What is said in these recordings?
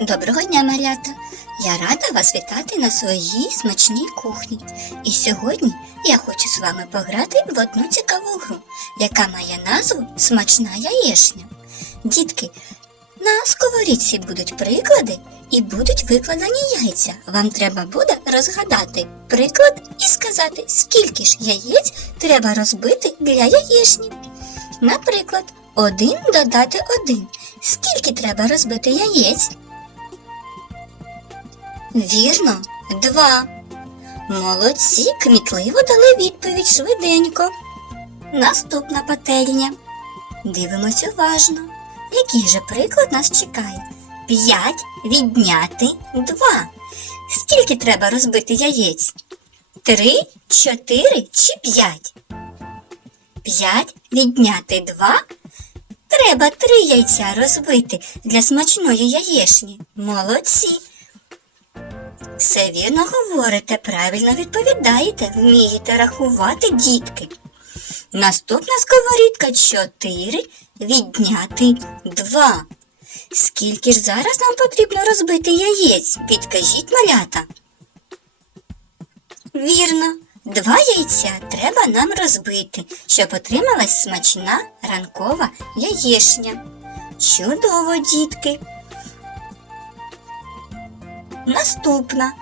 Доброго дня, малята! Я рада вас вітати на своїй смачній кухні. І сьогодні я хочу з вами пограти в одну цікаву гру, яка має назву Смачна яєшня. Дітки, на сковорідці будуть приклади і будуть викладені яйця. Вам треба буде розгадати приклад і сказати, скільки ж яєць треба розбити для яєшні. Наприклад, один додати один. Скільки треба розбити яєць? Вірно, два. Молодці кмітливо дали відповідь швиденько. Наступна пательня. Дивимось уважно. Який же приклад нас чекає? П'ять відняти два. Скільки треба розбити яєць? Три, чотири чи п'ять? П'ять відняти два. Треба три яйця розбити для смачної яєшні. Молодці. Все вірно говорите, правильно відповідаєте, вмієте рахувати дітки. Наступна сковорідка 4 відняти 2. Скільки ж зараз нам потрібно розбити яєць? Підкажіть малята. Вірно, два яйця треба нам розбити, щоб отрималась смачна ранкова яєшня. Чудово, дітки! Наступна.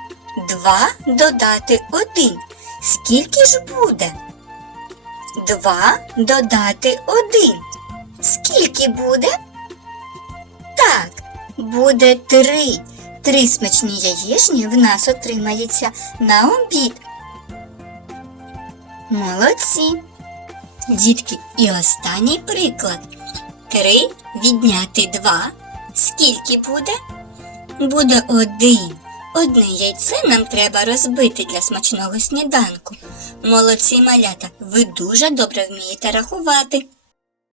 Два додати один. Скільки ж буде? Два додати один. Скільки буде? Так, буде три. Три смачні яєшні в нас отримається на обід. Молодці. Дітки, і останній приклад. Три відняти два. Скільки буде? Буде один. Одне яйце нам треба розбити для смачного сніданку. Молодці малята, ви дуже добре вмієте рахувати.